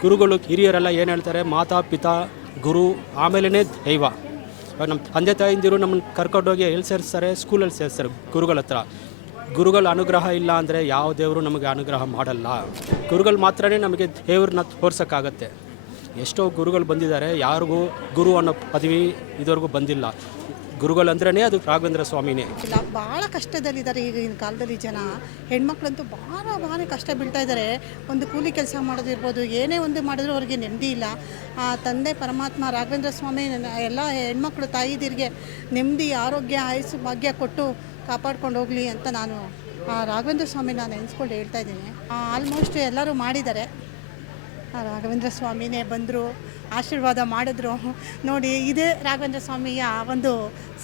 ಗುರುಗಳು ಹಿರಿಯರೆಲ್ಲ ಏನು ಹೇಳ್ತಾರೆ? ಮಾತಾ, ಪಿತಾ, ಗುರು ಆಮೇಲೆ ದೈವ. ನಮ್ಮ ತಂದೆ ತಾಯಿಂದಿರು ನಮ್ಮನ್ನು ಕರ್ಕೊಂಡೋಗಿ ಎಲ್ಲಿ ಸೇರಿಸ್ತಾರೆ? ಸ್ಕೂಲಲ್ಲಿ ಸೇರಿಸ್ತಾರೆ ಗುರುಗಳ ಹತ್ರ. ಗುರುಗಳ ಅನುಗ್ರಹ ಇಲ್ಲ ಅಂದರೆ ಯಾವ ದೇವರು ನಮಗೆ ಅನುಗ್ರಹ ಮಾಡಲ್ಲ. ಗುರುಗಳು ಮಾತ್ರನೇ ನಮಗೆ ದೇವ್ರನ್ನ ತೋರ್ಸೋಕ್ಕಾಗತ್ತೆ. ಎಷ್ಟೋ ಗುರುಗಳು ಬಂದಿದ್ದಾರೆ, ಯಾರಿಗೂ ಗುರು ಅನ್ನೋ ಪದವಿ ಇದುವರೆಗೂ ಬಂದಿಲ್ಲ. ಗುರುಗಳಂದ್ರೇ ಅದು ರಾಘವೇಂದ್ರ ಸ್ವಾಮಿನೇ. ಇಲ್ಲ ಭಾಳ ಕಷ್ಟದಲ್ಲಿದ್ದಾರೆ ಈಗಿನ ಕಾಲದಲ್ಲಿ ಜನ. ಹೆಣ್ಮಕ್ಳಂತೂ ಭಾಳ ಭಾಳ ಕಷ್ಟ ಬೀಳ್ತಾ ಇದ್ದಾರೆ. ಒಂದು ಕೂಲಿ ಕೆಲಸ ಮಾಡೋದಿರ್ಬೋದು, ಏನೇ ಒಂದು ಮಾಡಿದ್ರೂ ಅವ್ರಿಗೆ ನೆಮ್ಮದಿ ಇಲ್ಲ. ಆ ತಂದೆ ಪರಮಾತ್ಮ, ರಾಘವೇಂದ್ರ ಸ್ವಾಮಿ, ಎಲ್ಲ ಹೆಣ್ಮಕ್ಳು ತಾಯಿದಿರಿಗೆ ನೆಮ್ಮದಿ, ಆರೋಗ್ಯ, ಆಯಸ್ಸು, ಭಾಗ್ಯ ಕೊಟ್ಟು ಕಾಪಾಡ್ಕೊಂಡು ಹೋಗಲಿ ಅಂತ ನಾನು ಆ ರಾಘವೇಂದ್ರ ಸ್ವಾಮಿ ನಾನು ನೆನೆಸ್ಕೊಂಡು ಹೇಳ್ತಾ ಇದ್ದೀನಿ. ಆಲ್ಮೋಸ್ಟ್ ಎಲ್ಲರೂ ಮಾಡಿದ್ದಾರೆ. ರಾಘವೇಂದ್ರ ಸ್ವಾಮಿನೇ ಬಂದರು. ಆಶೀರ್ವಾದ ಮಾಡಿದ್ರು. ನೋಡಿ ಇದೇ ರಾಘವೇಂದ್ರ ಸ್ವಾಮಿಯ ಒಂದು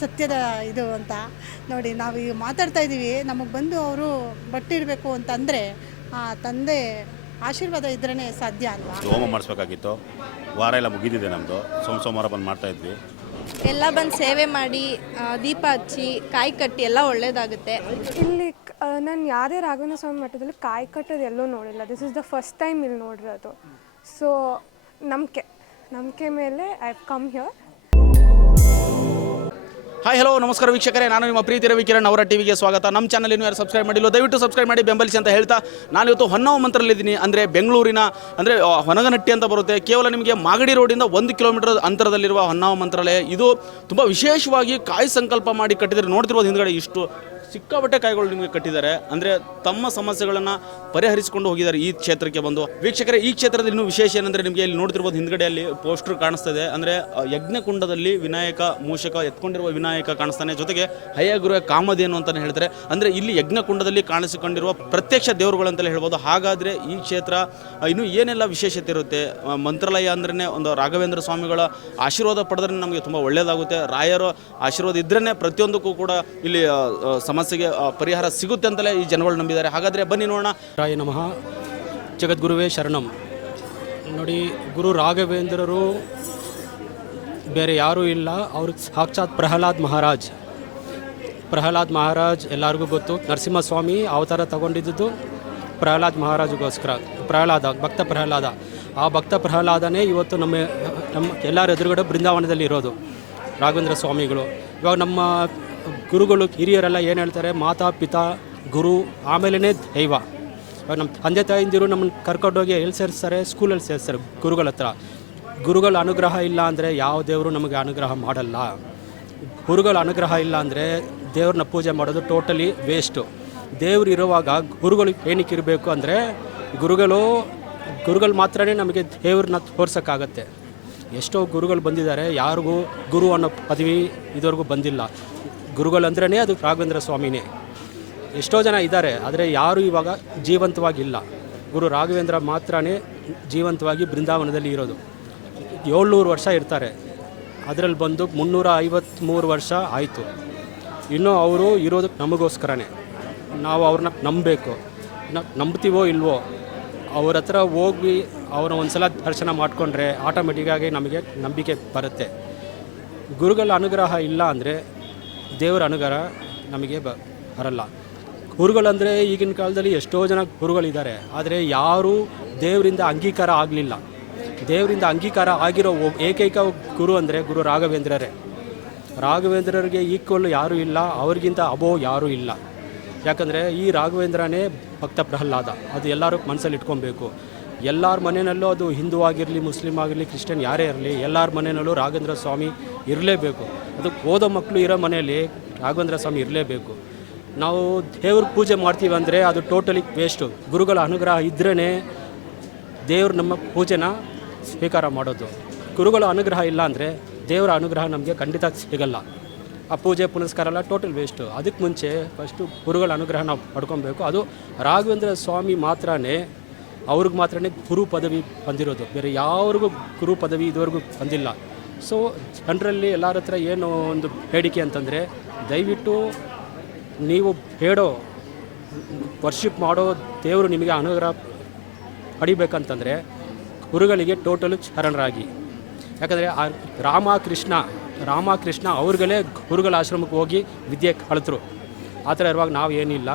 ಸತ್ಯದ ಇದು ಅಂತ. ನೋಡಿ ನಾವು ಈಗ ಮಾತಾಡ್ತಾ ಇದ್ದೀವಿ. ನಮಗೆ ಬಂದು ಅವರು ಬಟ್ಟಿಡಬೇಕು ಅಂತಂದರೆ ಆ ತಂದೆ ಆಶೀರ್ವಾದ ಇದ್ರೇ ಸಾಧ್ಯ ಅಲ್ವಾ? ಹೋಮ ಮಾಡಿಸ್ಬೇಕಾಗಿತ್ತು. ವಾರ ಎಲ್ಲ ಮುಗಿದಿದೆ ನಮ್ಮದು ಸೋಮ ಸೋಮವಾರ ಬಂದು ಮಾಡ್ತಾ ಇದ್ವಿ. ಎಲ್ಲ ಬಂದು ಸೇವೆ ಮಾಡಿ ದೀಪ ಹಚ್ಚಿ ಕಾಯಿ ಕಟ್ಟಿ ಎಲ್ಲ ಒಳ್ಳೇದಾಗುತ್ತೆ. ಇಲ್ಲಿ ನಾನು ಯಾವುದೇ ರಾಘವೇಂದ್ರ ಸ್ವಾಮಿ ಮಠದಲ್ಲಿ ಕಾಯಿ ಕಟ್ಟೋದು ಎಲ್ಲೂ ನೋಡಿಲ್ಲ. This is the first time ಇಲ್ಲಿ ನೋಡಿರೋದು. ಸೊ ನಂಬಿಕೆ ನಂಬಿಕೆ ಮೇಲೆ I come here hi hello ನಮಸ್ಕಾರ ವೀಕ್ಷಕರೇ. ನಾನು ನಿಮ್ಮ ಪ್ರೀತಿ ರವಿ ಕಿರಣ್ ಅವರ ಟಿವಿಗೆ ಸ್ವಾಗತ. ನಮ್ಮ ಚಾನಲ್ ಇನ್ನು ಯಾರು ಸಬ್ಸ್ಕ್ರೈಬ್ ಮಾಡಿಲ್ಲ, ದಯವಿಟ್ಟು ಸಬ್ಸ್ಕ್ರೈಬ್ ಮಾಡಿ ಬೆಂಬಲಿಸಿ ಅಂತ ಹೇಳ್ತಾ ನಾನು ಇವತ್ತು ಹೊನ್ನಾವ ಮಂತ್ರಲ್ಲಿದ್ದೀನಿ ಅಂದರೆ ಬೆಂಗಳೂರಿನ, ಅಂದರೆ ಹೊನಗನಟ್ಟಿ ಅಂತ ಬರುತ್ತೆ. ಕೇವಲ ನಿಮಗೆ ಮಾಗಡಿ ರೋಡಿಂದ ಒಂದು ಕಿಲೋಮೀಟರ್ ಅಂತರದಲ್ಲಿರುವ ಹೊನ್ನಾವ ಮಂತ್ರಾಲಯ. ಇದು ತುಂಬ ವಿಶೇಷವಾಗಿ ಕಾಯಿ ಸಂಕಲ್ಪ ಮಾಡಿ ಕಟ್ಟಿದರೆ ನೋಡ್ತಿರ್ಬೋದು ಹಿಂದ್ಗಡೆ ಇಷ್ಟು ಸಿಕ್ಕಾಪಟ್ಟೆ ಕಾಯಿಗಳು ನಿಮಗೆ ಕಟ್ಟಿದ್ದಾರೆ. ಅಂದರೆ ತಮ್ಮ ಸಮಸ್ಯೆಗಳನ್ನು ಪರಿಹರಿಸಿಕೊಂಡು ಹೋಗಿದ್ದಾರೆ ಈ ಕ್ಷೇತ್ರಕ್ಕೆ ಬಂದು. ವೀಕ್ಷಕರೇ, ಈ ಕ್ಷೇತ್ರದಲ್ಲಿ ಇನ್ನೂ ವಿಶೇಷ ಏನಂದರೆ ನಿಮಗೆ ಇಲ್ಲಿ ನೋಡ್ತಿರ್ಬೋದು ಹಿಂದ್ಗಡೆಯಲ್ಲಿ ಪೋಸ್ಟರ್ ಕಾಣಿಸ್ತದೆ. ಅಂದರೆ ಯಜ್ಞಕುಂಡದಲ್ಲಿ ವಿನಾಯಕ, ಮೂಷಕ ಎತ್ಕೊಂಡಿರುವ ವಿನಾಯಕ ಕಾಣಿಸ್ತಾನೆ. ಜೊತೆಗೆ ಹಯಗುರ ಕಾಮಧೇನು ಅಂತಲೇ ಹೇಳ್ತಾರೆ. ಅಂದರೆ ಇಲ್ಲಿ ಯಜ್ಞಕುಂಡದಲ್ಲಿ ಕಾಣಿಸಿಕೊಂಡಿರುವ ಪ್ರತ್ಯಕ್ಷ ದೇವರುಗಳು ಅಂತಲೇ ಹೇಳ್ಬೋದು. ಹಾಗಾದರೆ ಈ ಕ್ಷೇತ್ರ ಇನ್ನು ಏನೆಲ್ಲ ವಿಶೇಷತೆ ಇರುತ್ತೆ? ಮಂತ್ರಾಲಯ ಅಂದ್ರೆ ಒಂದು ರಾಘವೇಂದ್ರ ಸ್ವಾಮಿಗಳ ಆಶೀರ್ವಾದ ಪಡೆದ್ರೆ ನಮಗೆ ತುಂಬ ಒಳ್ಳೆಯದಾಗುತ್ತೆ ರಾಯರ ಆಶೀರ್ವಾದ ಇದ್ರೇ ಪ್ರತಿಯೊಂದಕ್ಕೂ ಕೂಡ ಇಲ್ಲಿ ಸಮಸ್ಯೆಗೆ ಪರಿಹಾರ ಸಿಗುತ್ತೆ ಅಂತಲೇ ಈ ಜನಗಳು ನಂಬಿದ್ದಾರೆ. ಹಾಗಾದರೆ ಬನ್ನಿ ನೋಡೋಣ. ರಾಯ ನಮಃ. ಜಗದ್ಗುರುವೇ ಶರಣಂ. ನೋಡಿ, ಗುರು ರಾಘವೇಂದ್ರರು ಬೇರೆ ಯಾರೂ ಇಲ್ಲ. ಅವ್ರ ಸಾಕ್ಷಾತ್ ಪ್ರಹ್ಲಾದ್ ಮಹಾರಾಜ್. ಪ್ರಹ್ಲಾದ್ ಮಹಾರಾಜ್ ಎಲ್ಲರಿಗೂ ಗೊತ್ತು. ನರಸಿಂಹಸ್ವಾಮಿ ಅವತಾರ ತಗೊಂಡಿದ್ದು ಪ್ರಹ್ಲಾದ್ ಮಹಾರಾಜ್ಗೋಸ್ಕರ. ಪ್ರಹ್ಲಾದ, ಭಕ್ತ ಪ್ರಹ್ಲಾದ. ಆ ಭಕ್ತ ಪ್ರಹ್ಲಾದನೇ ಇವತ್ತು ನಮ್ಮ ನಮ್ಮ ಎಲ್ಲರ ಎದುರುಗಡೆ ಬೃಂದಾವನದಲ್ಲಿ ಇರೋದು. ರಾಘವೇಂದ್ರ ಸ್ವಾಮಿಗಳು. ಇವಾಗ ನಮ್ಮ ಗುರುಗಳು, ಹಿರಿಯರೆಲ್ಲ ಏನು ಹೇಳ್ತಾರೆ? ಮಾತಾ, ಪಿತಾ, ಗುರು ಆಮೇಲೆ ದೈವ. ಇವಾಗ ನಮ್ಮ ತಂದೆ ತಾಯಿಂದಿರು ನಮ್ಮನ್ನು ಕರ್ಕೊಂಡೋಗಿ ಎಲ್ಲಿ ಸೇರಿಸ್ತಾರೆ? ಸ್ಕೂಲಲ್ಲಿ ಸೇರಿಸ್ತಾರೆ ಗುರುಗಳ ಹತ್ರ ಗುರುಗಳ ಅನುಗ್ರಹ ಇಲ್ಲ ಅಂದರೆ ಯಾವ ದೇವರು ನಮಗೆ ಅನುಗ್ರಹ ಮಾಡಲ್ಲ. ಗುರುಗಳ ಅನುಗ್ರಹ ಇಲ್ಲ ಅಂದರೆ ದೇವ್ರನ್ನ ಪೂಜೆ ಮಾಡೋದು ಟೋಟಲಿ ವೇಸ್ಟು ದೇವರು ಇರುವಾಗ ಗುರುಗಳು ಏನಕ್ಕೆ ಇರಬೇಕು ಅಂದರೆ ಗುರುಗಳು ಗುರುಗಳು ಮಾತ್ರನೇ ನಮಗೆ ದೇವ್ರನ್ನ ತೋರ್ಸೋಕ್ಕಾಗತ್ತೆ. ಎಷ್ಟೋ ಗುರುಗಳು ಬಂದಿದ್ದಾರೆ, ಯಾರಿಗೂ ಗುರು ಅನ್ನೋ ಪದವಿ ಇದುವರೆಗೂ ಬಂದಿಲ್ಲ. ಗುರುಗಳಂದ್ರೇ ಅದು ರಾಘವೇಂದ್ರ ಸ್ವಾಮಿನೇ. ಎಷ್ಟೋ ಜನ ಇದ್ದಾರೆ, ಆದರೆ ಯಾರೂ ಇವಾಗ ಜೀವಂತವಾಗಿಲ್ಲ. ಗುರು ರಾಘವೇಂದ್ರ ಮಾತ್ರನೇ ಜೀವಂತವಾಗಿ ಬೃಂದಾವನದಲ್ಲಿ ಇರೋದು. ಏಳ್ನೂರು ವರ್ಷ ಇರ್ತಾರೆ. ಅದರಲ್ಲಿ ಬಂದು ಮುನ್ನೂರ ಐವತ್ತ್ಮೂರು ವರ್ಷ ಆಯಿತು. ಇನ್ನೂ ಅವರು ಇರೋದಕ್ಕೆ ನಮಗೋಸ್ಕರನೇ. ನಾವು ಅವ್ರನ್ನ ನಂಬಬೇಕು. ನಂಬ್ತೀವೋ ಇಲ್ವೋ, ಅವ್ರ ಹತ್ರ ಹೋಗಿ ಅವ್ರ ಒಂದ್ಸಲ ದರ್ಶನ ಮಾಡಿಕೊಂಡ್ರೆ ಆಟೋಮೆಟಿಕ್ಕಾಗಿ ನಮಗೆ ನಂಬಿಕೆ ಬರುತ್ತೆ. ಗುರುಗಳ ಅನುಗ್ರಹ ಇಲ್ಲ ಅಂದರೆ ದೇವರ ಅನುಗ್ರಹ ನಮಗೆ ಬ, ಬರಲ್ಲ. ಗುರುಗಳಂದರೆ ಈಗಿನ ಕಾಲದಲ್ಲಿ ಎಷ್ಟೋ ಜನ ಗುರುಗಳಿದ್ದಾರೆ. ಆದರೆ ಯಾರೂ ದೇವರಿಂದ ಅಂಗೀಕಾರ ಆಗಲಿಲ್ಲ. ದೇವರಿಂದ ಅಂಗೀಕಾರ ಆಗಿರೋ ಏಕೈಕ ಗುರು ಅಂದರೆ ಗುರು ರಾಘವೇಂದ್ರರೇ. ರಾಘವೇಂದ್ರರಿಗೆ ಈಕ್ವಲ್ ಯಾರೂ ಇಲ್ಲ, ಅವ್ರಿಗಿಂತ ಅಬೋ ಯಾರೂ ಇಲ್ಲ. ಯಾಕಂದರೆ ಈ ರಾಘವೇಂದ್ರನೇ ಭಕ್ತ ಪ್ರಹ್ಲಾದ. ಅದು ಎಲ್ಲರೂ ಮನಸ್ಸಲ್ಲಿ ಇಟ್ಕೊಬೇಕು. ಎಲ್ಲರ ಮನೆಯಲ್ಲೂ ಅದು ಹಿಂದೂ ಆಗಿರಲಿ, ಮುಸ್ಲಿಂ ಆಗಿರಲಿ, ಕ್ರಿಶ್ಚಿಯನ್ ಯಾರೇ ಇರಲಿ, ಎಲ್ಲರ ಮನೆಯಲ್ಲೂ ರಾಘವೇಂದ್ರ ಸ್ವಾಮಿ ಇರಲೇಬೇಕು. ಅದು ಓದೋ ಮಕ್ಕಳು ಇರೋ ಮನೆಯಲ್ಲಿ ರಾಘವೇಂದ್ರ ಸ್ವಾಮಿ ಇರಲೇಬೇಕು. ನಾವು ದೇವ್ರ ಪೂಜೆ ಮಾಡ್ತೀವಿ ಅಂದರೆ ಅದು ಟೋಟಲಿ ವೇಸ್ಟು. ಗುರುಗಳ ಅನುಗ್ರಹ ಇದ್ರೇ ದೇವ್ರು ನಮ್ಮ ಪೂಜೆನ ಸ್ವೀಕಾರ ಮಾಡೋದು. ಗುರುಗಳ ಅನುಗ್ರಹ ಇಲ್ಲ ಅಂದರೆ ದೇವರ ಅನುಗ್ರಹ ನಮಗೆ ಖಂಡಿತ ಸಿಗಲ್ಲ. ಆ ಪೂಜೆ, ಪುನಸ್ಕಾರ ಎಲ್ಲ ಟೋಟಲ್ ವೇಸ್ಟು ಅದಕ್ಕೆ ಮುಂಚೆ ಫಸ್ಟು ಗುರುಗಳ ಅನುಗ್ರಹ ನಾವು ಪಡ್ಕೊಬೇಕು. ಅದು ರಾಘವೇಂದ್ರ ಸ್ವಾಮಿ ಮಾತ್ರನೇ ಅವ್ರಿಗೆ ಮಾತ್ರನೇ ಗುರು ಪದವಿ ಬಂದಿರೋದು. ಬೇರೆ ಯಾವ್ರಿಗೂ ಗುರು ಪದವಿ ಇದುವರೆಗೂ ಬಂದಿಲ್ಲ. ಸೊ ಜನರಲ್ಲಿ ಎಲ್ಲರ ಹತ್ರ ಏನು ಒಂದು ಬೇಡಿಕೆ ಅಂತಂದರೆ ದಯವಿಟ್ಟು ನೀವು ಬೇಡೋ ವರ್ಷಿಪ್ ಮಾಡೋ ದೇವರು ನಿಮಗೆ ಅನುಗ್ರಹ ಪಡಿಬೇಕಂತಂದರೆ ಗುರುಗಳಿಗೆ ಟೋಟಲು ಶರಣರಾಗಿ. ಯಾಕಂದರೆ ಆ ರಾಮಕೃಷ್ಣ ರಾಮಕೃಷ್ಣ ರಾಮ ಕೃಷ್ಣ ಅವ್ರಿಗಳೇ ಗುರುಗಳ ಆಶ್ರಮಕ್ಕೆ ಹೋಗಿ ವಿದ್ಯೆ ಕಲಿತರು ಆ ಥರ ಇರುವಾಗ ನಾವು ಏನಿಲ್ಲ.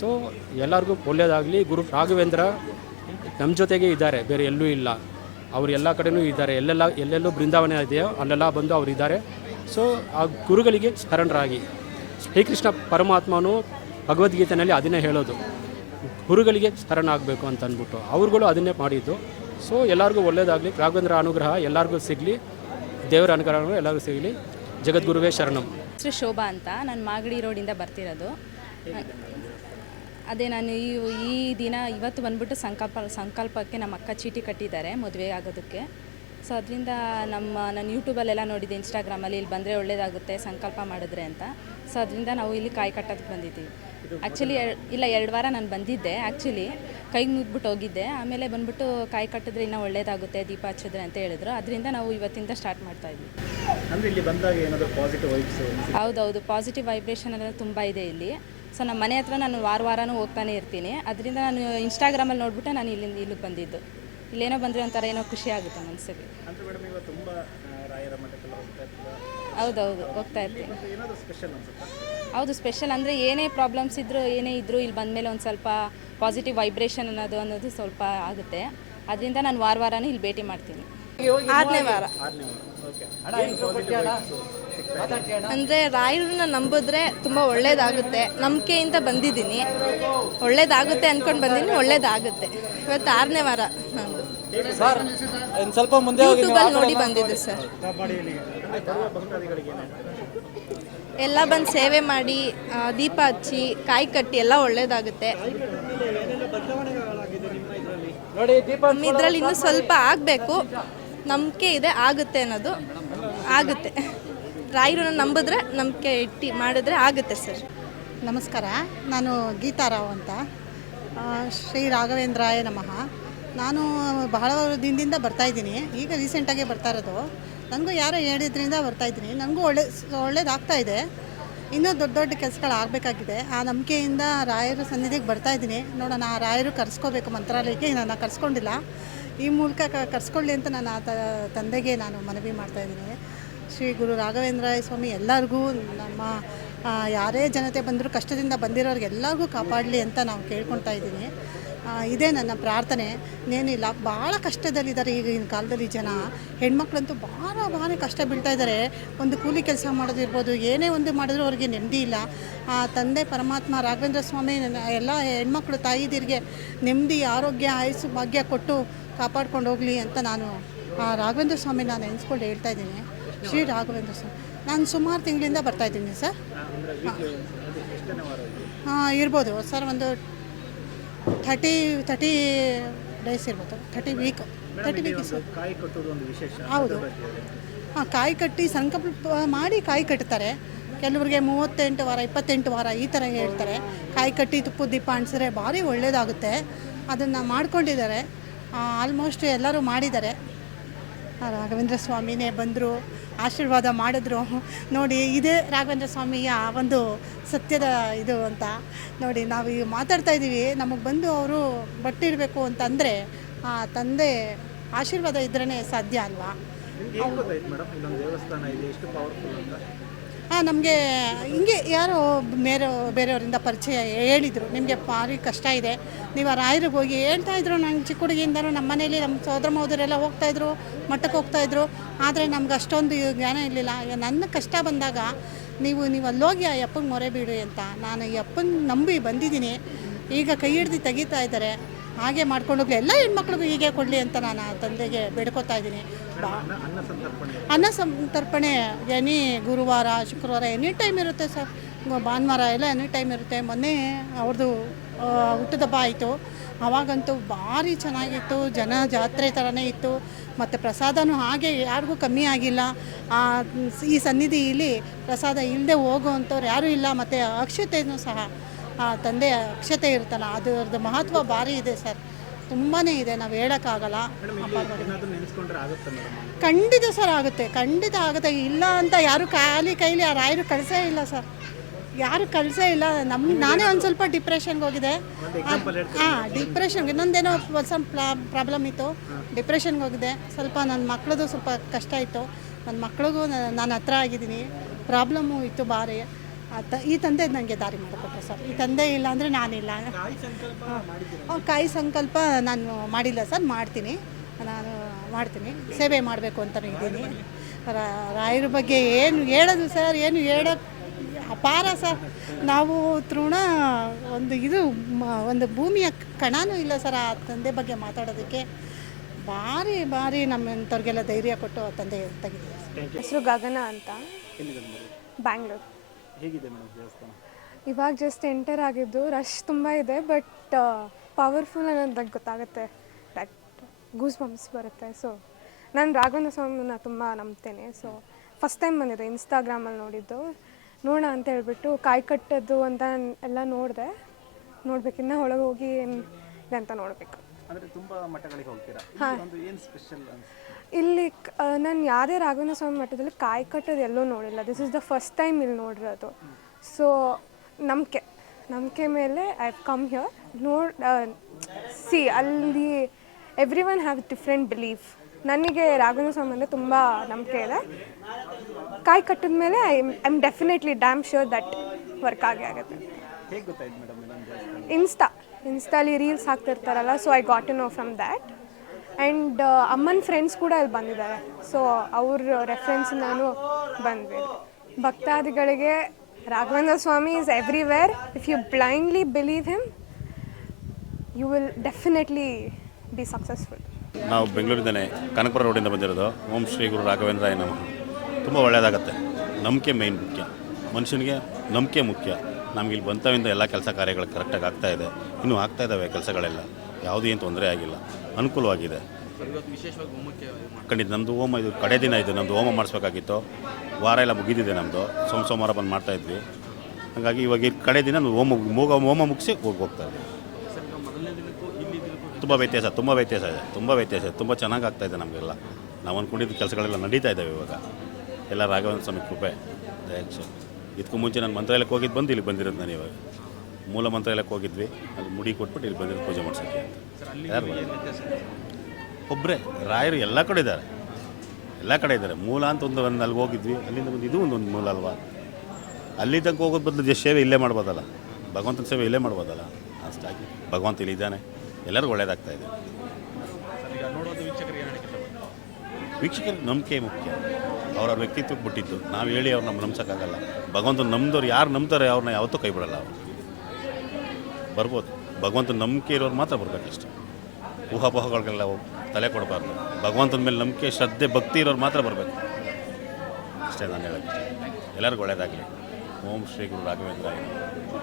ಸೊ ಎಲ್ಲರಿಗೂ ಒಳ್ಳೆಯದಾಗಲಿ ಗುರು ರಾಘವೇಂದ್ರ ನಮ್ಮ ಜೊತೆಗೆ ಇದ್ದಾರೆ. ಬೇರೆ ಎಲ್ಲೂ ಇಲ್ಲ. ಅವರು ಎಲ್ಲ ಕಡೆಯೂ ಇದ್ದಾರೆ. ಎಲ್ಲೆಲ್ಲ, ಎಲ್ಲೆಲ್ಲೂ ಬೃಂದಾವನ ಇದೆಯೋ ಅಲ್ಲೆಲ್ಲ ಬಂದು ಅವರು ಇದ್ದಾರೆ. ಸೊ ಆ ಗುರುಗಳಿಗೆ ಶರಣರಾಗಿ. ಶ್ರೀಕೃಷ್ಣ ಪರಮಾತ್ಮನು ಭಗವದ್ಗೀತೆಯಲ್ಲಿ ಅದನ್ನೇ ಹೇಳೋದು. ಗುರುಗಳಿಗೆ ಶರಣಾಗಬೇಕು ಅಂತ ಅಂದ್ಬಿಟ್ಟು ಅವ್ರುಗಳು ಅದನ್ನೇ ಮಾಡಿದ್ದು. ಸೊ ಎಲ್ಲರಿಗೂ ಒಳ್ಳೇದಾಗಲಿ. ರಾಘವೇಂದ್ರ ಅನುಗ್ರಹ ಎಲ್ಲರಿಗೂ ಸಿಗಲಿ. ದೇವರ ಅನುಗ್ರಹ ಎಲ್ಲರಿಗೂ ಸಿಗಲಿ. ಜಗದ್ಗುರುವೇ ಶರಣಂ. ಹೆಸರು ಶೋಭಾ ಅಂತ ನಾನು ಮಾಗಡಿ ರೋಡಿಂದ ಬರ್ತಿರೋದು. ಅದೇ ನಾನು ಈ ಈ ದಿನ ಇವತ್ತು ಬಂದ್ಬಿಟ್ಟು ಸಂಕಲ್ಪ, ಸಂಕಲ್ಪಕ್ಕೆ ನಮ್ಮ ಅಕ್ಕ ಚೀಟಿ ಕಟ್ಟಿದ್ದಾರೆ ಮದುವೆ ಆಗೋದಕ್ಕೆ. ಸೊ ಅದರಿಂದ ನಮ್ಮ, ನಾನು ಯೂಟ್ಯೂಬಲ್ಲೆಲ್ಲ ನೋಡಿದ್ದೆ ಇನ್ಸ್ಟಾಗ್ರಾಮಲ್ಲಿ ಇಲ್ಲಿ ಬಂದರೆ ಒಳ್ಳೇದಾಗುತ್ತೆ, ಸಂಕಲ್ಪ ಮಾಡಿದ್ರೆ ಅಂತ. ಸೊ ಅದರಿಂದ ನಾವು ಇಲ್ಲಿ ಕಾಯಿ ಕಟ್ಟೋದಕ್ಕೆ ಬಂದಿದ್ದೀವಿ. ಆ್ಯಕ್ಚುಲಿ ಇಲ್ಲ ಎರಡು ವಾರ ನಾನು ಬಂದಿದ್ದೆ ಆ್ಯಕ್ಚುಲಿ ಕೈಗೆ ಮುಗ್ಬಿಟ್ಟು ಹೋಗಿದ್ದೆ. ಆಮೇಲೆ ಬಂದ್ಬಿಟ್ಟು ಕಾಯಿ ಕಟ್ಟಿದ್ರೆ ಇನ್ನೂ ಒಳ್ಳೇದಾಗುತ್ತೆ ದೀಪ ಹಚ್ಚಿದ್ರೆ ಅಂತ ಹೇಳಿದ್ರು. ಅದರಿಂದ ನಾವು ಇವತ್ತಿಂದ ಸ್ಟಾರ್ಟ್ ಮಾಡ್ತಾ ಇದ್ವಿ. ಅಂದರೆ ಇಲ್ಲಿ ಬಂದಾಗ ಏನಾದರೂ ಪಾಸಿಟಿವ್ ವೈಬ್ಸ್ ಹೌದೌದು ಪಾಸಿಟಿವ್ ವೈಬ್ರೇಷನ್ ಎಲ್ಲ ತುಂಬ ಇದೆ ಇಲ್ಲಿ. ಸೊ ನಮ್ಮ ಮನೆ ಹತ್ರ ನಾನು ವಾರ ವಾರನೂ ಹೋಗ್ತಾನೆ ಇರ್ತೀನಿ. ಅದರಿಂದ ನಾನು ಇನ್ಸ್ಟಾಗ್ರಾಮಲ್ಲಿ ನೋಡ್ಬಿಟ್ಟು ನಾನು ಇಲ್ಲಿಂದ ಇಲ್ಲಿಗೆ ಬಂದಿದ್ದು. ಇಲ್ಲೇನೋ ಬಂದರೆ ಒಂಥರ ಏನೋ ಖುಷಿ ಆಗುತ್ತೆ ಮನಸ್ಸಿಗೆ ಹೌದೌದು ಹೋಗ್ತಾ ಇರ್ತೀನಿ. ಹೌದು ಸ್ಪೆಷಲ್ ಅಂದರೆ ಏನೇ ಪ್ರಾಬ್ಲಮ್ಸ್ ಇದ್ದರೂ ಏನೇ ಇದ್ದರೂ ಇಲ್ಲಿ ಬಂದಮೇಲೆ ಒಂದು ಸ್ವಲ್ಪ ಪಾಸಿಟಿವ್ ವೈಬ್ರೇಷನ್ ಅನ್ನೋದು ಅನ್ನೋದು ಸ್ವಲ್ಪ ಆಗುತ್ತೆ. ಅದರಿಂದ ನಾನು ವಾರ ವಾರನೂ ಇಲ್ಲಿ ಭೇಟಿ ಮಾಡ್ತೀನಿ. ಆರನೇ ವಾರ. ಅಂದರೆ ರಾಯರನ್ನ ನಂಬಿದ್ರೆ ತುಂಬ ಒಳ್ಳೇದಾಗುತ್ತೆ. ನಂಬಿಕೆಯಿಂದ ಬಂದಿದ್ದೀನಿ. ಒಳ್ಳೇದಾಗುತ್ತೆ ಅಂದ್ಕೊಂಡು ಬಂದಿದ್ದೀನಿ ಒಳ್ಳೇದಾಗುತ್ತೆ. ಇವತ್ತು ಆರನೇ ವಾರ ನಂದು. ಸ್ವಲ್ಪ ಮುಂದೆ ಯೂಟ್ಯೂಬಲ್ಲಿ ನೋಡಿ ಬಂದಿದ್ದೆ ಸರ್ ಎಲ್ಲ ಬಂದು ಸೇವೆ ಮಾಡಿ ಆ, ದೀಪ ಹಚ್ಚಿ ಕಾಯಿ ಕಟ್ಟಿ ಎಲ್ಲ ಒಳ್ಳೇದಾಗುತ್ತೆ. ನೋಡಿ ದೀಪ ಇದರಲ್ಲಿ ಇನ್ನೂ ಸ್ವಲ್ಪ ಆಗಬೇಕು. ನಂಬಿಕೆ ಇದೆ ಆಗುತ್ತೆ ಅನ್ನೋದು. ಆಗುತ್ತೆ. ರಾಯರನ್ನ ನಂಬಿದ್ರೆ ನಂಬಿಕೆ ಇಟ್ಟು ಮಾಡಿದ್ರೆ ಆಗುತ್ತೆ ಸರ್. ನಮಸ್ಕಾರ ನಾನು ಗೀತಾರಾವ್ ಅಂತ. ಆ, ಶ್ರೀ ರಾಘವೇಂದ್ರಾಯ ನಮಃ. ನಾನು ಬಹಳ ದಿನದಿಂದ ಬರ್ತಾ ಇದ್ದೀನಿ. ಈಗ ರೀಸೆಂಟಾಗಿ ಬರ್ತಾ ಇರೋದು. ನನಗೂ ಯಾರೋ ಹೇಳಿದ್ರಿಂದ ಬರ್ತಾಯಿದ್ದೀನಿ ನನಗೂ ಒಳ್ಳೆ ಒಳ್ಳೇದಾಗ್ತಾ ಇದೆ. ಇನ್ನೂ ದೊಡ್ಡ ದೊಡ್ಡ ಕೆಲಸಗಳು ಆಗಬೇಕಾಗಿದೆ. ಆ ನಂಬಿಕೆಯಿಂದ ರಾಯರ ಸನ್ನಿಧಿಗೆ ಬರ್ತಾಯಿದ್ದೀನಿ ನೋಡೋಣ, ಆ ರಾಯರು ಕರೆಸ್ಕೋಬೇಕು ಮಂತ್ರಾಲಯಕ್ಕೆ. ನಾನು ಕರ್ಸ್ಕೊಂಡಿಲ್ಲ. ಈ ಮೂಲಕ ಕರೆಸ್ಕೊಳ್ಳಿ ಅಂತ ನಾನು ಆ ತಂದೆಗೆ ನಾನು ಮನವಿ ಮಾಡ್ತಾಯಿದ್ದೀನಿ ಶ್ರೀ ಗುರು ರಾಘವೇಂದ್ರ ಸ್ವಾಮಿ ಎಲ್ಲರಿಗೂ, ನಮ್ಮ ಯಾರೇ ಜನತೆ ಬಂದರೂ ಕಷ್ಟದಿಂದ ಬಂದಿರೋರಿಗೆ ಎಲ್ಲರಿಗೂ ಕಾಪಾಡಲಿ ಅಂತ ನಾವು ಕೇಳ್ಕೊಳ್ತಾ ಇದ್ದೀನಿ. ಇದೇ ನನ್ನ ಪ್ರಾರ್ಥನೆ. ಏನಿಲ್ಲ ಭಾಳ ಕಷ್ಟದಲ್ಲಿದ್ದಾರೆ ಈಗಿನ ಕಾಲದಲ್ಲಿ ಜನ. ಹೆಣ್ಮಕ್ಳಂತೂ ಭಾಳ ಭಾಳ ಕಷ್ಟ ಬೀಳ್ತಾ ಇದ್ದಾರೆ. ಒಂದು ಕೂಲಿ ಕೆಲಸ ಮಾಡೋದಿರ್ಬೋದು ಏನೇ ಒಂದು ಮಾಡಿದ್ರೂ ಅವ್ರಿಗೆ ನೆಮ್ಮದಿ ಇಲ್ಲ. ಆ ತಂದೆ ಪರಮಾತ್ಮ ರಾಘವೇಂದ್ರ ಸ್ವಾಮಿ ಎಲ್ಲ ಹೆಣ್ಮಕ್ಳು ತಾಯಿದಿರಿಗೆ ನೆಮ್ಮದಿ ಆರೋಗ್ಯ ಆಯಸ್ಸು ಭಾಗ್ಯ ಕೊಟ್ಟು ಕಾಪಾಡ್ಕೊಂಡು ಹೋಗಲಿ ಅಂತ ನಾನು ಆ ರಾಘವೇಂದ್ರ ಸ್ವಾಮಿ ನಾನು ನೆನೆಸ್ಕೊಂಡು ಹೇಳ್ತಾ ಇದ್ದೀನಿ. ಶ್ರೀ ರಾಘವೇಂದ್ರ ಸ್ವಾಮಿ. ನಾನು ಸುಮಾರು ತಿಂಗಳಿಂದ ಬರ್ತಾ ಇದ್ದೀನಿ ಸರ್. ಹಾಂ ಇರ್ಬೋದು. ಸರ್ ಒಂದು ಥರ್ಟಿ ತರ್ಟಿ ಡೇಸ್ ಇರ್ಬೋದು. ಥರ್ಟಿ ವೀಕ್ ತರ್ಟಿ ವೀಕ್ ಹೌದು. ಹಾಂ ಕಾಯಿ ಕಟ್ಟಿ ಸಂಕಲ್ಪ ಮಾಡಿ ಕಾಯಿ ಕಟ್ತಾರೆ. ಕೆಲವರಿಗೆ ಮೂವತ್ತೆಂಟು ವಾರ ಇಪ್ಪತ್ತೆಂಟು ವಾರ ಈ ಥರ ಹೇಳ್ತಾರೆ. ಕಾಯಿ ಕಟ್ಟಿ ತುಪ್ಪದ ದೀಪ ಅಣಿಸಿದ್ರೆ ಭಾರಿ ಒಳ್ಳೆಯದಾಗುತ್ತೆ ಅದನ್ನು ಮಾಡ್ಕೊಂಡಿದ್ದಾರೆ. ಆಲ್ಮೋಸ್ಟ್ ಎಲ್ಲರೂ ಮಾಡಿದ್ದಾರೆ. ರಾಘವೇಂದ್ರ ಸ್ವಾಮಿನೇ ಬಂದರು, ಆಶೀರ್ವಾದ ಮಾಡಿದ್ರು. ನೋಡಿ, ಇದೇ ರಾಘವೇಂದ್ರ ಸ್ವಾಮಿಯ ಒಂದು ಸತ್ಯದ ಇದು ಅಂತ. ನೋಡಿ, ನಾವು ಈಗ ಮಾತಾಡ್ತಾ ಇದ್ದೀವಿ. ನಮಗೆ ಬಂದು ಅವರು ಬಟ್ಟಿರಬೇಕು ಅಂತಂದರೆ, ಆ ತಂದೆ ಆಶೀರ್ವಾದ ಇದ್ರೇ ಸಾಧ್ಯ ಅಲ್ವಾ? ಹಾಂ ನಮಗೆ ಹಿಂಗೆ ಯಾರೋ ಬೇರೆ, ಬೇರೆಯವರಿಂದ ಪರಿಚಯ ಹೇಳಿದರು. ನಿಮಗೆ ಭಾರಿ ಕಷ್ಟ ಇದೆ. ನೀವು ಆ ರಾಯರಿಗೆ ಹೋಗಿ ಹೇಳ್ತಾ ಇದ್ರು, ನಂಗೆ ಚಿಕ್ಕ ಹುಡುಗಿಯಿಂದನೂ ನಮ್ಮ ಮನೇಲಿ ನಮ್ಮ ಸೋದರ ಮೋದರೆಲ್ಲ ಹೋಗ್ತಾಯಿದ್ರು ಮಠಕ್ಕೆ ಹೋಗ್ತಾಯಿದ್ರು ಆದರೆ ನಮ್ಗೆ ಅಷ್ಟೊಂದು ಜ್ಞಾನ ಇರಲಿಲ್ಲ. ನನ್ನ ಕಷ್ಟ ಬಂದಾಗ ನೀವು ನೀವು ಅಲ್ಲೋಗಿ ಆ ಯಪ್ಪಂಗೆ ಮೊರೆ ಬಿಡಿ ಅಂತ. ನಾನು ಈ ಅಪ್ಪನ ನಂಬಿ ಬಂದಿದ್ದೀನಿ. ಈಗ ಕೈ ಹಿಡ್ದು ತೆಗಿತಾ ಇದ್ದಾರೆ. ಹಾಗೆ ಮಾಡ್ಕೊಂಡು ಹೋಗ್ಲಿ ಎಲ್ಲ ಹೆಣ್ಮಕ್ಳಿಗೂ ಹೀಗೆ ಕೊಡಲಿ ಅಂತ ನಾನು ತಂದೆಗೆ ಬೇಡ್ಕೊತಾ ಇದ್ದೀನಿ. ಅನ್ನ ಸಂತರ್ಪಣೆ. ಎನಿ ಗುರುವಾರ ಶುಕ್ರವಾರ ಎನಿ ಟೈಮ್ ಇರುತ್ತೆ ಸರ್. ಭಾನುವಾರ ಎಲ್ಲ ಎನಿ ಟೈಮ್ ಇರುತ್ತೆ. ಮೊನ್ನೆ ಅವ್ರದ್ದು ಹುಟ್ಟದ ಹುಟ್ಟದಬ್ಬ ಆಯಿತು. ಅವಾಗಂತೂ ಭಾರಿ ಚೆನ್ನಾಗಿತ್ತು. ಜನ ಜಾತ್ರೆ ಥರನೇ ಇತ್ತು. ಮತ್ತು ಪ್ರಸಾದನೂ ಹಾಗೆ ಯಾರಿಗೂ ಕಮ್ಮಿ ಆಗಿಲ್ಲ. ಈ ಈ ಸನ್ನಿಧಿಯಲ್ಲಿ ಪ್ರಸಾದ ಇಲ್ಲದೆ ಹೋಗುವಂಥವ್ರು ಯಾರೂ ಇಲ್ಲ. ಮತ್ತು ಅಕ್ಷತೆಯೂ ಸಹ ಆ, ತಂದೆ ಅಕ್ಷತೆ ಇರ್ತಲ್ಲ ಅದರದ್ದು ಮಹತ್ವ ಭಾರಿ ಇದೆ ಸರ್. ತುಂಬಾ ಇದೆ ನಾವು ಹೇಳೋಕ್ಕಾಗಲ್ಲ. ಖಂಡಿತ ಸರ್ ಆಗುತ್ತೆ ಖಂಡಿತ ಆಗುತ್ತೆ. ಇಲ್ಲ ಅಂತ ಯಾರು ಖಾಲಿ ಕೈಲಿ ಆ ರಾಯರು ಕಳಿಸೇ ಇಲ್ಲ ಸರ್. ಯಾರು ಕಳಿಸೇ ಇಲ್ಲ. ನಮ್ಮ ನಾನೇ ಒಂದು ಸ್ವಲ್ಪ ಡಿಪ್ರೆಷನ್ಗೆ ಹೋಗಿದೆ ಹಾಂ ಡಿಪ್ರೆಷನ್ಗೆ ಇನ್ನೊಂದೇನೋ ಸ್ವಲ್ಪ ಪ್ರಾಬ್ಲಮ್ ಇತ್ತು. ಡಿಪ್ರೆಷನ್ಗೆ ಹೋಗಿದೆ ಸ್ವಲ್ಪ ನನ್ನ ಮಕ್ಕಳದು ಸ್ವಲ್ಪ ಕಷ್ಟ ಇತ್ತು. ನನ್ನ ಮಕ್ಳಿಗೂ ನಾನು ಹತ್ರ ಆಗಿದ್ದೀನಿ. ಪ್ರಾಬ್ಲಮ್ಮು ಇತ್ತು ಭಾರಿ. ಆ ತ ಈ ತಂದೆ ನನಗೆ ದಾರಿ ಮಾಡಿಕೊಟ್ರು ಸರ್. ಈ ತಂದೆ ಇಲ್ಲ ಅಂದರೆ ನಾನಿಲ್ಲ. ಆ, ಕಾಯಿ ಸಂಕಲ್ಪ ನಾನು ಮಾಡಿಲ್ಲ ಸರ್ ಮಾಡ್ತೀನಿ. ನಾನು ಮಾಡ್ತೀನಿ. ಸೇವೆ ಮಾಡಬೇಕು ಅಂತ ಇದ್ದೀನಿ. ರಾ- ರಾಯರ ಬಗ್ಗೆ ಏನು ಹೇಳೋದು ಸರ್ ಏನು ಹೇಳೋಕ್ಕೆ ಅಪಾರ ಸರ್. ನಾವು ತೃಣ ಒಂದು ಇದು ಮ- ಒಂದು ಭೂಮಿಯ ಕಣನೂ ಇಲ್ಲ ಸರ್ ಆ ತಂದೆ ಬಗ್ಗೆ ಮಾತಾಡೋದಕ್ಕೆ. ಭಾರಿ ಭಾರಿ ನಮ್ಮಂಥವ್ರಿಗೆಲ್ಲ ಧೈರ್ಯ ಕೊಟ್ಟು ಆ ತಂದೆ ತೆಗಿದ್ದೀವಿ ಹೆಸರು ಗಗನ ಅಂತ. ಬ್ಯಾಂಗ್ಳೂರು. ಹೇಗಿದೆ ಮೇಡಮ್ ದೇವಸ್ಥಾನ? ಇವಾಗ ಜಸ್ಟ್ ಎಂಟರ್ ಆಗಿದ್ದು ರಶ್ ತುಂಬ ಇದೆ ಬಟ್ ಪವರ್ಫುಲ್ ಅನ್ನೋದು ಗೊತ್ತಾಗುತ್ತೆ. ದಟ್ ಗೂಸ್ ಬಂಪ್ಸ್ ಬರುತ್ತೆ. ಸೊ ನಾನು ರಾಘವೇಂದ್ರ ಸ್ವಾಮಿನ ತುಂಬ ನಂಬ್ತೇನೆ. ಸೊ ಫಸ್ಟ್ ಟೈಮ್ ಬಂದಿದೆ ಇನ್ಸ್ಟಾಗ್ರಾಮಲ್ಲಿ ನೋಡಿದ್ದು. ನೋಡೋಣ ಅಂತ ಹೇಳ್ಬಿಟ್ಟು ಕಾಯಿ ಕಟ್ಟದ್ದು ಅಂತ ಎಲ್ಲ ನೋಡಿದೆ. ನೋಡ್ಬೇಕಿನ್ನ ಒಳಗೆ ಹೋಗಿ ಏನು ಇದೆ ಅಂತ ನೋಡಬೇಕು. ಅಂದರೆ ತುಂಬ ಮಠಗಳಿಗೆ ಹೋಗ್ತೀರಾ? ಹಾಂ. ಏನು ಸ್ಪೆಷಲ್ ಇಲ್ಲಿ ನಾನು ಯಾವುದೇ ರಾಘವೇಂದ್ರ ಸ್ವಾಮಿ ಮಠದಲ್ಲಿ ಕಾಯಿ ಕಟ್ಟೋದು ಎಲ್ಲೂ ನೋಡಿಲ್ಲ. This is the first time ಇಲ್ಲಿ ನೋಡಿರೋದು ಸೊ ನಂಬಿಕೆ ನಂಬಿಕೆ ಮೇಲೆ ಐ ಕಮ್ ಹಿಯರ್ ನೋಡ್ ಸಿ ಅಲ್ಲಿ every one have different belief ನನಗೆ ರಾಘವೇಂದ್ರ ಸ್ವಾಮಿ ಅಂದರೆ ತುಂಬ ನಂಬಿಕೆ ಇದೆ. ಕಾಯಿ ಕಟ್ಟಿದ ಮೇಲೆ I I'm definitely damn sure that work ಆಗೇ ಆಗುತ್ತೆ. ಇನ್ಸ್ಟಾ ಇನ್ಸ್ಟಾಲಿ reels ಹಾಕ್ತಿರ್ತಾರಲ್ಲ so I got to know from that and ಅಮ್ಮನ ಫ್ರೆಂಡ್ಸ್ ಕೂಡ ಅಲ್ಲಿ ಬಂದಿದ್ದಾರೆ. ಸೊ ಅವ್ರ ರೆಫರೆನ್ಸ್ ನಾನು ಬಂದೆ ಭಕ್ತಾದಿಗಳಿಗೆ Raghavendra Swami is everywhere if you blindly believe him you will definitely be successful ನಾವು ಬೆಂಗಳೂರಿಂದನೇ ಕನಕಪುರ ರೋಡಿಂದ ಬಂದಿರೋದು. ಓಂ ಶ್ರೀ ಗುರು ರಾಘವೇಂದ್ರ ನಮಃ. ತುಂಬ ಒಳ್ಳೆಯದಾಗತ್ತೆ ನಂಬಿಕೆ ಮೇಯ್ನ್ ಮುಖ್ಯ. ಮನುಷ್ಯನಿಗೆ ನಂಬಿಕೆ ಮುಖ್ಯ. ನಮ್ಗೆ ಇಲ್ಲಿ ಬಂತವಿಂದ ಎಲ್ಲ ಕೆಲಸ ಕಾರ್ಯಗಳು ಕರೆಕ್ಟಾಗಿ ಆಗ್ತಾಯಿದೆ ಇನ್ನೂ ಆಗ್ತಾ ಇದ್ದಾವೆ ಕೆಲಸಗಳೆಲ್ಲ. ಯಾವುದೇ ತೊಂದರೆ ಆಗಿಲ್ಲ. ಅನುಕೂಲವಾಗಿದೆ. ಖಂಡಿತ ನಮ್ಮದು ಹೋಮ, ಇದು ಕಡೆ ದಿನ ಇದು ನಮ್ಮದು ಹೋಮ ಮಾಡಿಸ್ಬೇಕಾಗಿತ್ತು. ವಾರ ಎಲ್ಲ ಮುಗಿದಿದೆ ನಮ್ಮದು ಸೋಮ ಸೋಮವಾರ ಬಂದು ಮಾಡ್ತಾಯಿದ್ವಿ ಹಾಗಾಗಿ ಇವಾಗ ಕಡೆ ದಿನ ಹೋಮ ಹೋಗ ಹೋಮ ಮುಗಿಸಿ ಹೋಗಿ, ಹೋಗ್ತಾ ಇದ್ವಿ ತುಂಬ ವ್ಯತ್ಯಾಸ ತುಂಬ ವ್ಯತ್ಯಾಸ ಇದೆ, ತುಂಬ ವ್ಯತ್ಯಾಸ ಇದೆ, ತುಂಬ ಚೆನ್ನಾಗಿ ಆಗ್ತಾ ಇದೆ ನಮಗೆಲ್ಲ. ನಾವು ಅಂದ್ಕೊಂಡಿದ್ದ ಕೆಲಸಗಳೆಲ್ಲ ನಡೀತಾ ಇದ್ದಾವೆ ಇವಾಗ. ಎಲ್ಲ ರಾಘವೇಂದ್ರ ಸ್ವಾಮಿ ಕೃಪೆ ಇದಕ್ಕೂ ಮುಂಚೆ ನಾನು ಮಂತ್ರಾಲಯಕ್ಕೆ ಹೋಗಿದ್ದು ಬಂದು ಇಲ್ಲಿ ಬಂದಿರೋದು ನಾನು ಇವಾಗ. ಮೂಲ ಮಂತ್ರಾಲಯಕ್ಕೆ ಹೋಗಿದ್ವಿ. ಅಲ್ಲಿ ಮುಡಿ ಕೊಟ್ಬಿಟ್ಟು ಇಲ್ಲಿ ಬಂದಿರೋ ಪೂಜೆ ಮಾಡ್ಸೋಕ್ಕೆ ಅಂತ. ಯಾರು ಒಬ್ಬರೇ ರಾಯರು ಎಲ್ಲ ಕಡೆ ಇದ್ದಾರೆ. ಎಲ್ಲ ಕಡೆ ಇದ್ದಾರೆ. ಮೂಲ ಅಂತ ಒಂದು ಒಂದು ಅಲ್ಲಿಗೆ ಹೋಗಿದ್ವಿ. ಅಲ್ಲಿಂದ ಒಂದು ಇದು ಒಂದು ಒಂದು ಮೂಲ ಅಲ್ವಾ? ಅಲ್ಲಿ ತನಕ ಹೋಗೋದು ಬದಲು ಜಸ್ಟ್ ಸೇವೆ ಇಲ್ಲೇ ಮಾಡ್ಬೋದಲ್ಲ? ಭಗವಂತನ ಸೇವೆ ಇಲ್ಲೇ ಮಾಡ್ಬೋದಲ್ಲ? ಅಷ್ಟಾಗಿ ಭಗವಂತ ಇಲ್ಲಿದ್ದಾನೆ ಎಲ್ಲರಿಗೂ ಒಳ್ಳೇದಾಗ್ತಾ ಇದೆ. ವೀಕ್ಷಕರು ನಂಬಿಕೆ ಮುಖ್ಯ. ಅವರ ವ್ಯಕ್ತಿತ್ವಕ್ಕೆ ಬಿಟ್ಟಿದ್ದು. ನಾವು ಹೇಳಿ ಅವ್ರು ನಮ್ಮ ನಂಬ್ಸೋಕ್ಕಾಗಲ್ಲ. ಭಗವಂತನ ನಂಬ್ದವ್ರು ಯಾರು ನಂಬ್ತಾರೆ ಅವ್ರನ್ನ ಯಾವತ್ತೂ ಕೈ ಬಿಡಲ್ಲ ಅವ್ರು. ಬರ್ಬೋದು. ಭಗವಂತ ನಂಬಿಕೆ ಇರೋರು ಮಾತ್ರ ಬರ್ಬೇಕಷ್ಟೆ ಊಹಾಪೋಹಗಳಿಗೆಲ್ಲ ಹೋಗ್- ತಲೆ ಕೊಡಬಾರ್ದು. ಭಗವಂತನ ಮೇಲೆ ನಂಬಿಕೆ, ಶ್ರದ್ಧೆ, ಭಕ್ತಿ ಇರೋರು ಮಾತ್ರ ಬರಬೇಕು. ಅಷ್ಟೇ ನಾನು ಹೇಳೋದು. ಎಲ್ಲರಿಗೂ ಒಳ್ಳೆಯದಾಗಲಿ ಓಂ ಶ್ರೀ ಗುರು ರಾಘವೇಂದ್ರ.